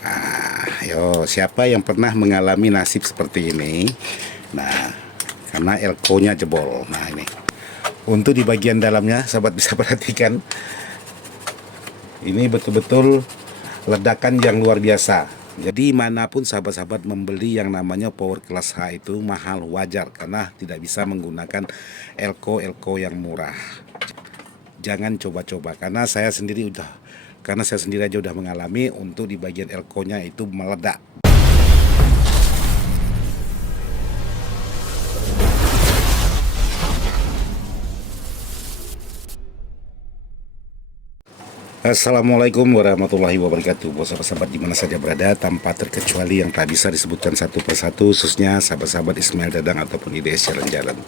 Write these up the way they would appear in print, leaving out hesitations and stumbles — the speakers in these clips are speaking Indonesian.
Ayo, siapa yang pernah mengalami nasib seperti ini? Nah, karena elko-nya jebol. Nah, ini. Untuk di bagian dalamnya, sahabat bisa perhatikan. Ini betul-betul ledakan yang luar biasa. Jadi manapun sahabat-sahabat membeli yang namanya power class H itu mahal, wajar karena tidak bisa menggunakan elko yang murah. Jangan coba-coba karena saya sendiri aja udah mengalami untuk di bagian elko-nya itu meledak. Assalamualaikum warahmatullahi wabarakatuh. Buat sahabat-sahabat dimana saja berada, tanpa terkecuali yang tak bisa disebutkan satu persatu, khususnya sahabat-sahabat Ismail Dadang ataupun IDS Jalan-Jalan.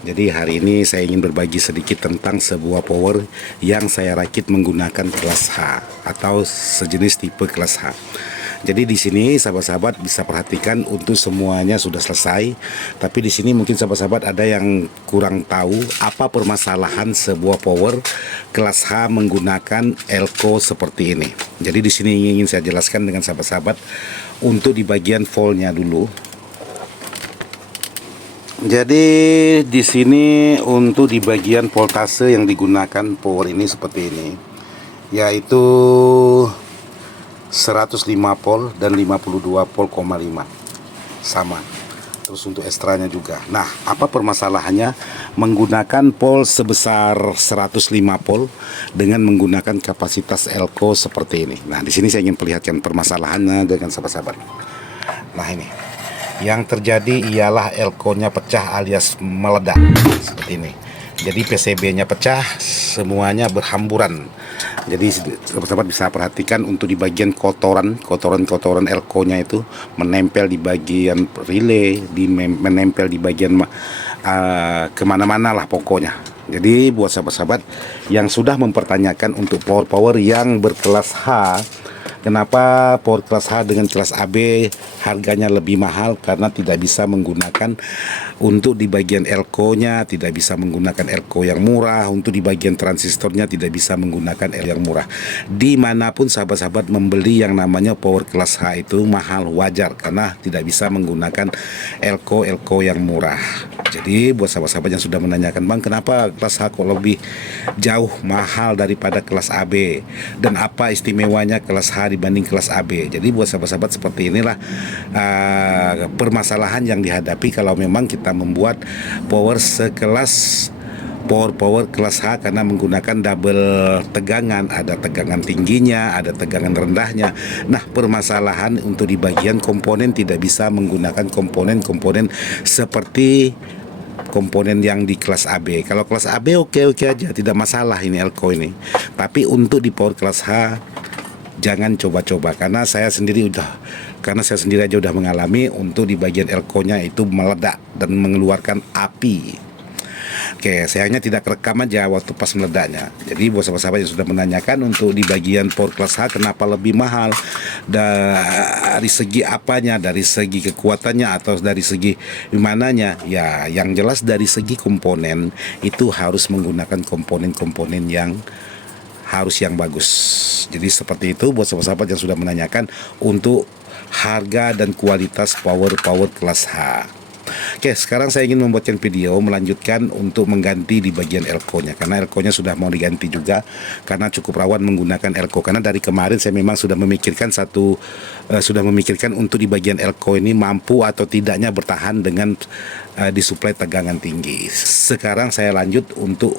Jadi hari ini saya ingin berbagi sedikit tentang sebuah power yang saya rakit menggunakan kelas H atau sejenis tipe kelas H. Jadi di sini sahabat-sahabat bisa perhatikan untuk semuanya sudah selesai. Tapi di sini mungkin sahabat-sahabat ada yang kurang tahu apa permasalahan sebuah power kelas H menggunakan elko seperti ini. Jadi di sini ingin saya jelaskan dengan sahabat-sahabat untuk di bagian voltnya dulu. Jadi di sini untuk di bagian voltase yang digunakan power ini seperti ini, yaitu 105 volt dan 52 volt,5 sama. Terus untuk ekstranya juga. Nah, apa permasalahannya menggunakan volt sebesar 105 volt dengan menggunakan kapasitas elko seperti ini. Nah, di sini saya ingin perlihatkan permasalahannya dengan sahabat-sahabat. Nah, ini yang terjadi ialah elko-nya pecah alias meledak seperti ini. Jadi PCB-nya pecah, semuanya berhamburan. Jadi sahabat-sahabat bisa perhatikan untuk di bagian kotoran elko-nya itu menempel di bagian relay, menempel di bagian kemana-mana lah pokoknya. Jadi buat sahabat-sahabat yang sudah mempertanyakan untuk power yang berkelas H, kenapa power kelas H dengan kelas AB harganya lebih mahal? Karena tidak bisa menggunakan untuk di bagian elko-nya, tidak bisa menggunakan elko yang murah. Untuk di bagian transistornya tidak bisa menggunakan elko yang murah. Dimanapun sahabat-sahabat membeli yang namanya power kelas H itu mahal, wajar karena tidak bisa menggunakan elko yang murah. Jadi buat sahabat-sahabat yang sudah menanyakan, Bang, kenapa kelas H kok lebih jauh mahal daripada kelas AB, dan apa istimewanya kelas H dibanding kelas AB? Jadi buat sahabat-sahabat seperti inilah permasalahan yang dihadapi kalau memang kita membuat power sekelas power kelas H, karena menggunakan double tegangan, ada tegangan tingginya, ada tegangan rendahnya. Nah, permasalahan untuk di bagian komponen tidak bisa menggunakan komponen seperti komponen yang di kelas AB. Kalau kelas AB oke aja, tidak masalah ini elko ini. Tapi untuk di power kelas H jangan coba-coba, karena saya sendiri aja udah mengalami untuk di bagian elko-nya itu meledak dan mengeluarkan api. Oke, sayangnya tidak kerekam aja waktu pas meledaknya. Jadi buat sahabat-sahabat yang sudah menanyakan untuk di bagian power class H kenapa lebih mahal, dari segi apanya, dari segi kekuatannya atau dari segi mananya, ya yang jelas dari segi komponen itu harus menggunakan komponen yang bagus. Jadi seperti itu buat sahabat-sahabat yang sudah menanyakan untuk harga dan kualitas power kelas H. Oke, sekarang saya ingin membuatkan video melanjutkan untuk mengganti di bagian elko-nya, karena elko-nya sudah mau diganti juga karena cukup rawan menggunakan elko. Karena dari kemarin saya memang sudah memikirkan untuk di bagian elko ini mampu atau tidaknya bertahan dengan disuplai tegangan tinggi. Sekarang saya lanjut untuk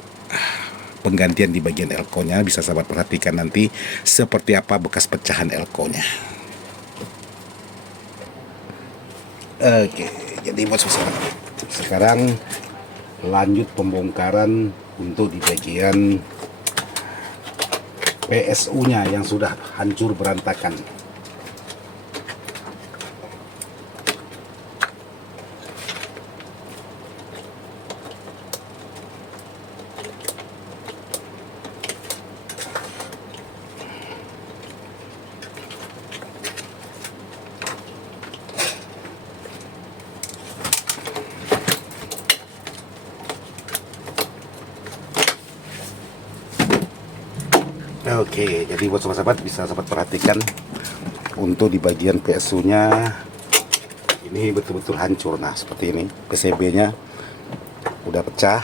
penggantian di bagian elko-nya. Bisa sahabat perhatikan nanti seperti apa bekas pecahan elko-nya. Oke, jadi bos, sekarang lanjut pembongkaran untuk di bagian PSU-nya yang sudah hancur berantakan. Oke, jadi buat sahabat-sahabat bisa sahabat perhatikan untuk di bagian PSU-nya ini betul-betul hancur. Nah, seperti ini PCB-nya udah pecah.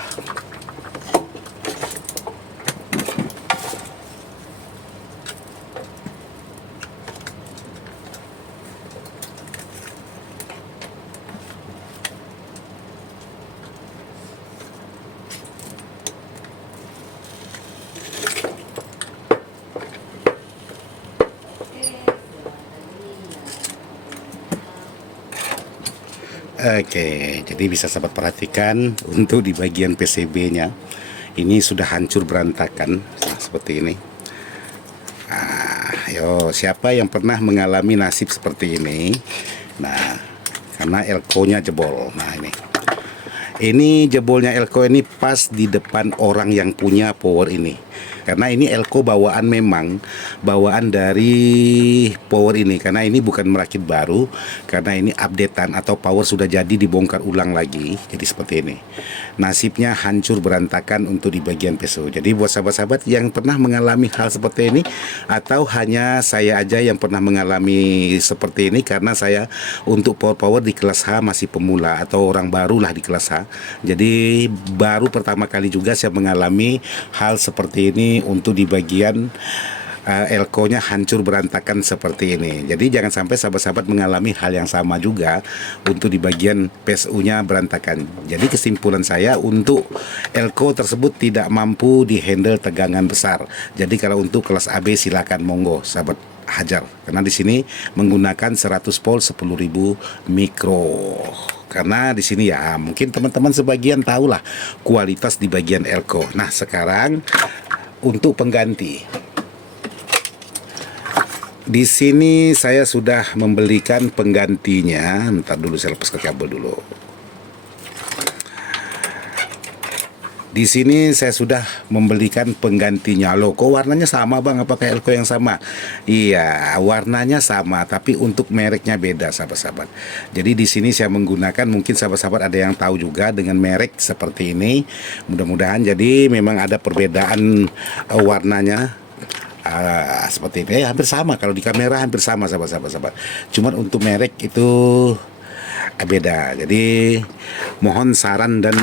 Oke, jadi bisa sahabat perhatikan untuk di bagian PCB-nya ini sudah hancur berantakan. Nah, seperti ini. Yo, siapa yang pernah mengalami nasib seperti ini? Nah, karena elko-nya jebol. Nah, ini jebolnya elko ini pas di depan orang yang punya power ini. Karena ini elko bawaan, memang bawaan dari power ini, karena ini bukan merakit baru, karena ini updatean atau power sudah jadi dibongkar ulang lagi. Jadi seperti ini nasibnya, hancur berantakan untuk di bagian PSU. Jadi buat sahabat-sahabat yang pernah mengalami hal seperti ini, atau hanya saya aja yang pernah mengalami seperti ini, karena saya untuk power di kelas H masih pemula atau orang barulah di kelas H. Jadi baru pertama kali juga saya mengalami hal seperti ini untuk di bagian elko-nya hancur berantakan seperti ini. Jadi jangan sampai sahabat-sahabat mengalami hal yang sama juga untuk di bagian PSU-nya berantakan. Jadi kesimpulan saya, untuk elko tersebut tidak mampu dihandle tegangan besar. Jadi kalau untuk kelas AB silakan, monggo sahabat hajar, karena di sini menggunakan 100 volt 10.000 mikro. Karena di sini ya mungkin teman-teman sebagian tahulah kualitas di bagian elko. Nah, sekarang untuk pengganti, di sini saya sudah membelikan penggantinya. Bentar dulu, saya lepaskan kabel dulu. Di sini saya sudah membelikan penggantinya. Loh, kok warnanya sama bang? Apakah elko yang sama? Iya, warnanya sama, tapi untuk mereknya beda, sahabat-sahabat. Jadi di sini saya menggunakan, mungkin sahabat-sahabat ada yang tahu juga dengan merek seperti ini. Mudah-mudahan jadi memang ada perbedaan warnanya. Seperti ini hampir sama, kalau di kamera hampir sama sahabat-sahabat. Cuman untuk merek itu beda. Jadi mohon saran dan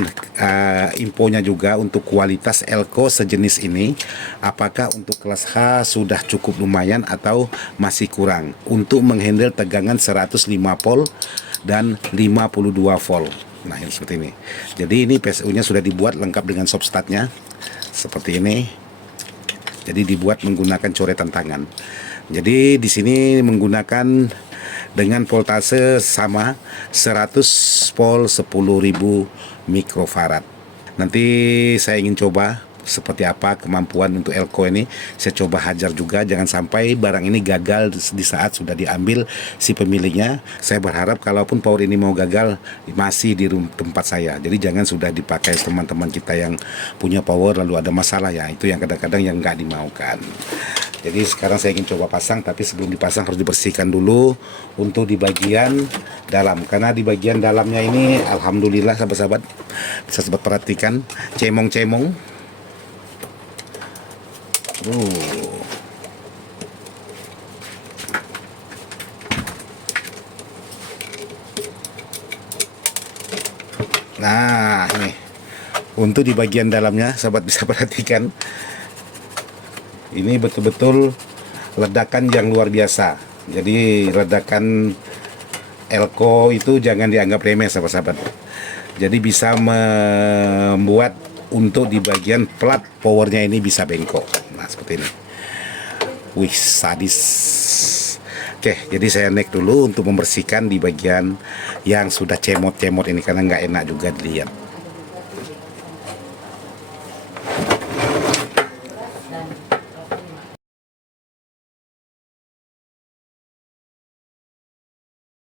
infonya juga untuk kualitas elko sejenis ini, apakah untuk kelas H sudah cukup lumayan atau masih kurang untuk menghandle tegangan 105 volt dan 52 volt. Nah, ini seperti ini. Jadi ini PSU-nya sudah dibuat lengkap dengan substatnya seperti ini. Jadi dibuat menggunakan coretan tangan. Jadi di sini menggunakan dengan voltase sama 100 volt 10.000 mikrofarad. Nanti saya ingin coba seperti apa kemampuan untuk elko ini. Saya coba hajar juga, jangan sampai barang ini gagal di saat sudah diambil si pemiliknya. Saya berharap kalaupun power ini mau gagal masih di tempat saya. Jadi jangan sudah dipakai teman-teman kita yang punya power lalu ada masalah, ya itu yang kadang-kadang yang nggak dimaukan. Jadi sekarang saya ingin coba pasang, tapi sebelum dipasang harus dibersihkan dulu untuk di bagian dalam. Karena di bagian dalamnya ini alhamdulillah sahabat-sahabat, bisa sahabat perhatikan cemong-cemong. Nah, ini untuk di bagian dalamnya sahabat bisa perhatikan. Ini betul-betul ledakan yang luar biasa. Jadi ledakan elko itu jangan dianggap remeh sahabat-sahabat. Jadi bisa membuat untuk di bagian plat powernya ini bisa bengkok. Nah, seperti ini. Wih, sadis. Oke, jadi saya naik dulu untuk membersihkan di bagian yang sudah cemot-cemot ini, karena nggak enak juga dilihat.